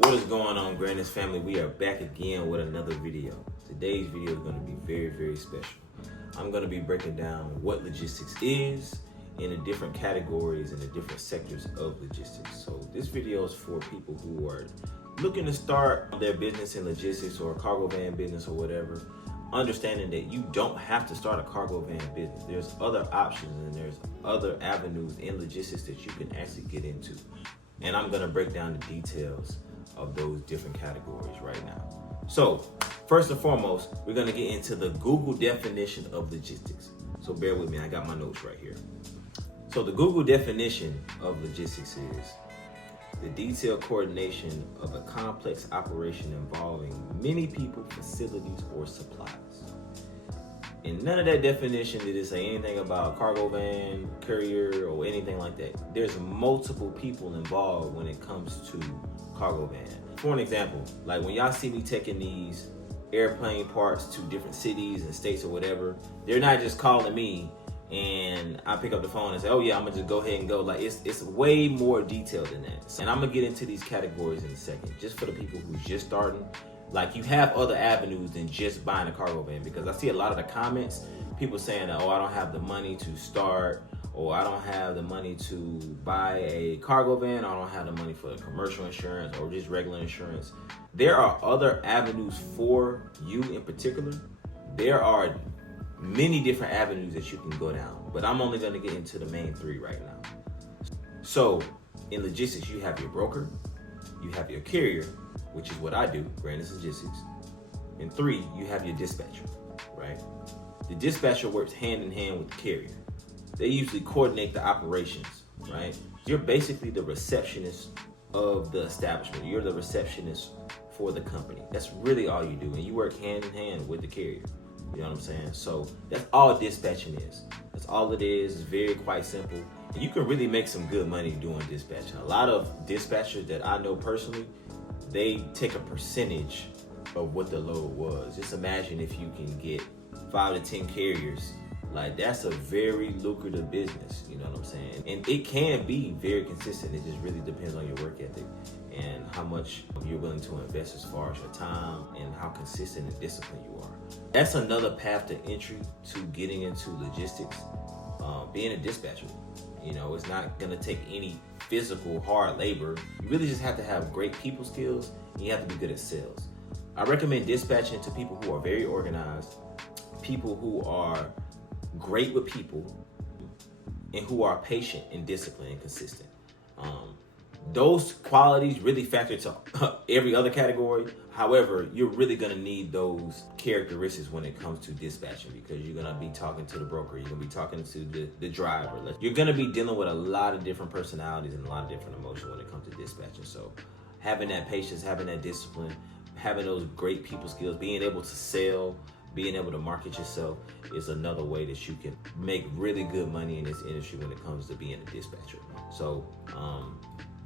What is going on, Grandest family? We are back again with another video. Today's video is going to be very special. I'm going to be breaking down what logistics is in the different categories and the different sectors of logistics. So this video is for people who are looking to start their business in logistics or a cargo van business or whatever, understanding that you don't have to start a cargo van business. There's other options and there's other avenues in logistics that you can actually get into. And I'm going to break down the details of those different categories right now. So first and foremost, we're going to get into the Google definition of logistics. So bear with me, I got my notes right here. So the Google definition of logistics is the detailed coordination of a complex operation involving many people, facilities, or supplies. And none of that definition did it say anything about cargo van, courier, or anything like that. There's multiple people involved when it comes to cargo van. For an example, like when y'all see me taking these airplane parts to different cities and states or whatever, they're not just calling me and I pick up the phone and say, oh yeah, I'm gonna just go ahead and go. Like it's way more detailed than that. And I'm gonna get into these categories in a second, just for the people who's just starting. Like you have other avenues than just buying a cargo van, because I see a lot of the comments, people saying that, oh, I don't have the money to start, or I don't have the money to buy a cargo van, or I don't have the money for commercial insurance or just regular insurance. There are other avenues for you in particular. There are many different avenues that you can go down, but I'm only going to get into the main three right now. So in logistics, you have your broker, you have your carrier, which is what I do, Brandon's Logistics. And three, you have your dispatcher, right? The dispatcher works hand in hand with the carrier. They usually coordinate the operations, right? You're basically the receptionist of the establishment. You're the receptionist for the company. That's really all you do. And you work hand in hand with the carrier. You know what I'm saying? So that's all dispatching is. That's all it is. It's very quite simple. And you can really make some good money doing dispatching. A lot of dispatchers that I know personally, they take a percentage of what the load was. Just imagine if you can get 5 to 10 carriers. Like that's a very lucrative business, you know what I'm saying? And it can be very consistent. It just really depends on your work ethic and how much you're willing to invest as far as your time and how consistent and disciplined you are. That's another path to entry to getting into logistics, being a dispatcher. You know, it's not gonna take any physical hard labor. You really just have to have great people skills and you have to be good at sales. I recommend dispatching to people who are very organized, people who are great with people, and who are patient and disciplined and consistent. Those qualities really factor to every other category. However, you're really gonna need those characteristics when it comes to dispatching, because you're gonna be talking to the broker, you're gonna be talking to the driver. You're gonna be dealing with a lot of different personalities and a lot of different emotions when it comes to dispatching. So having that patience, having that discipline, having those great people skills, being able to sell, being able to market yourself is another way that you can make really good money in this industry when it comes to being a dispatcher. So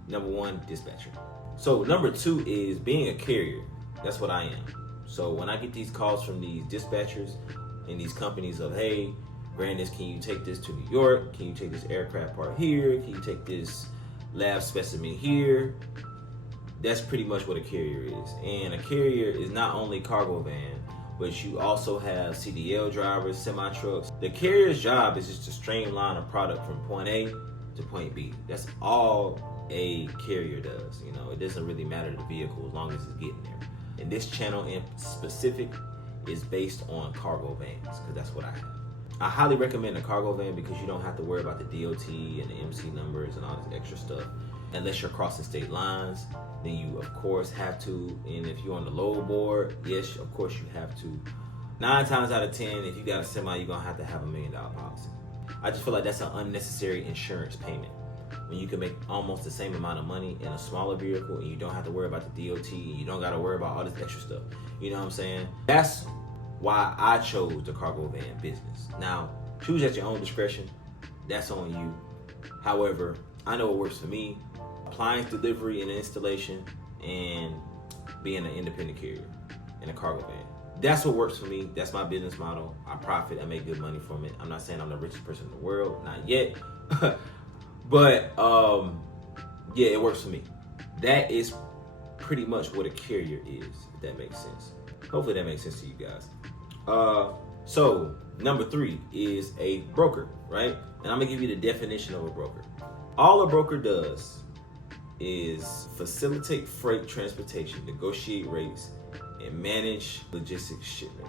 number one, dispatcher. So number two is being a carrier. That's what I am. So when I get these calls from these dispatchers and these companies of, hey, Brandis, can you take this to New York? Can you take this aircraft part here? Can you take this lab specimen here? That's pretty much what a carrier is. And a carrier is not only cargo van, but you also have CDL drivers, semi-trucks. The carrier's job is just to streamline a product from point A to point B. That's all a carrier does. You know, it doesn't really matter the vehicle as long as it's getting there. And this channel in specific is based on cargo vans, because that's what I have. I highly recommend a cargo van because you don't have to worry about the DOT and the MC numbers and all this extra stuff. Unless you're crossing state lines, then you of course have to. And if you're on the load board, yes, of course you have to. 9 times out of 10, if you got a semi, you're gonna have to have $1 million policy. I just feel like that's an unnecessary insurance payment. When you can make almost the same amount of money in a smaller vehicle and you don't have to worry about the DOT, and you don't gotta worry about all this extra stuff. You know what I'm saying? That's why I chose the cargo van business. Now, choose at your own discretion. That's on you. However, I know what works for me. Appliance delivery and installation, and being an independent carrier in a cargo van. That's what works for me. That's my business model. I profit. I make good money from it. I'm not saying I'm the richest person in the world. Not yet. But yeah, it works for me. That is pretty much what a carrier is, if that makes sense. Hopefully that makes sense to you guys. So number 3 is a broker, right? And I'm gonna give you the definition of a broker. All a broker does is facilitate freight transportation, negotiate rates, and manage logistics shipment.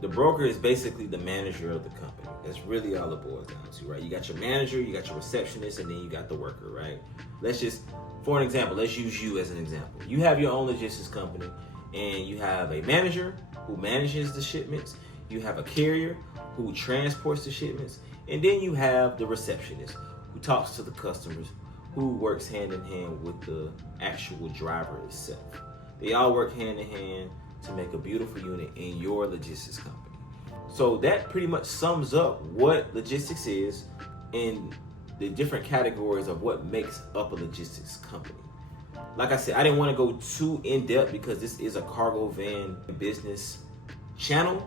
The broker is basically the manager of the company. That's really all it boils down to, right? You got your manager, you got your receptionist, and then you got the worker, right? Let's just, for an example, let's use you as an example. You have your own logistics company, and you have a manager who manages the shipments, you have a carrier who transports the shipments, and then you have the receptionist who talks to the customers, who works hand in hand with the actual driver itself. They all work hand in hand to make a beautiful unit in your logistics company. So that pretty much sums up what logistics is and the different categories of what makes up a logistics company. Like I said, I didn't want to go too in depth because this is a cargo van business channel,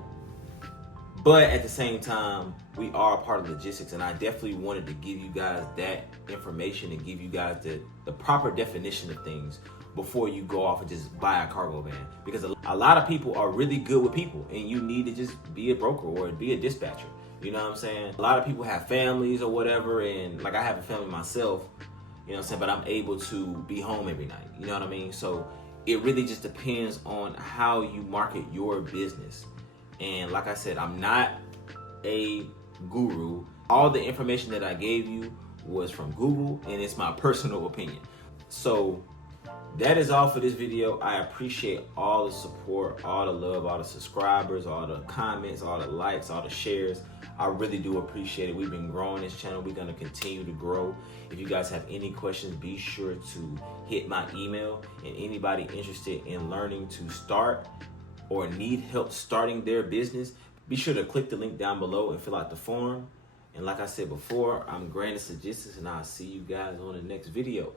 but at the same time, we are a part of logistics, and I definitely wanted to give you guys that information and give you guys the proper definition of things before you go off and just buy a cargo van. Because a lot of people are really good with people, and you need to just be a broker or be a dispatcher. You know what I'm saying? A lot of people have families or whatever, and like I have a family myself, you know what I'm saying, but I'm able to be home every night. You know what I mean? So it really just depends on how you market your business. And like I said, I'm not a guru. All the information that I gave you was from Google, and it's my personal opinion. So that is all for this video. I appreciate all the support, all the love, all the subscribers, all the comments, all the likes, all the shares. I really do appreciate it. We've been growing this channel. We're going to continue to grow. If you guys have any questions, be sure to hit my email. And anybody interested in learning to start or need help starting their business, be sure to click the link down below and fill out the form. And like I said before, I'm Grandest Logistics, and I'll see you guys on the next video.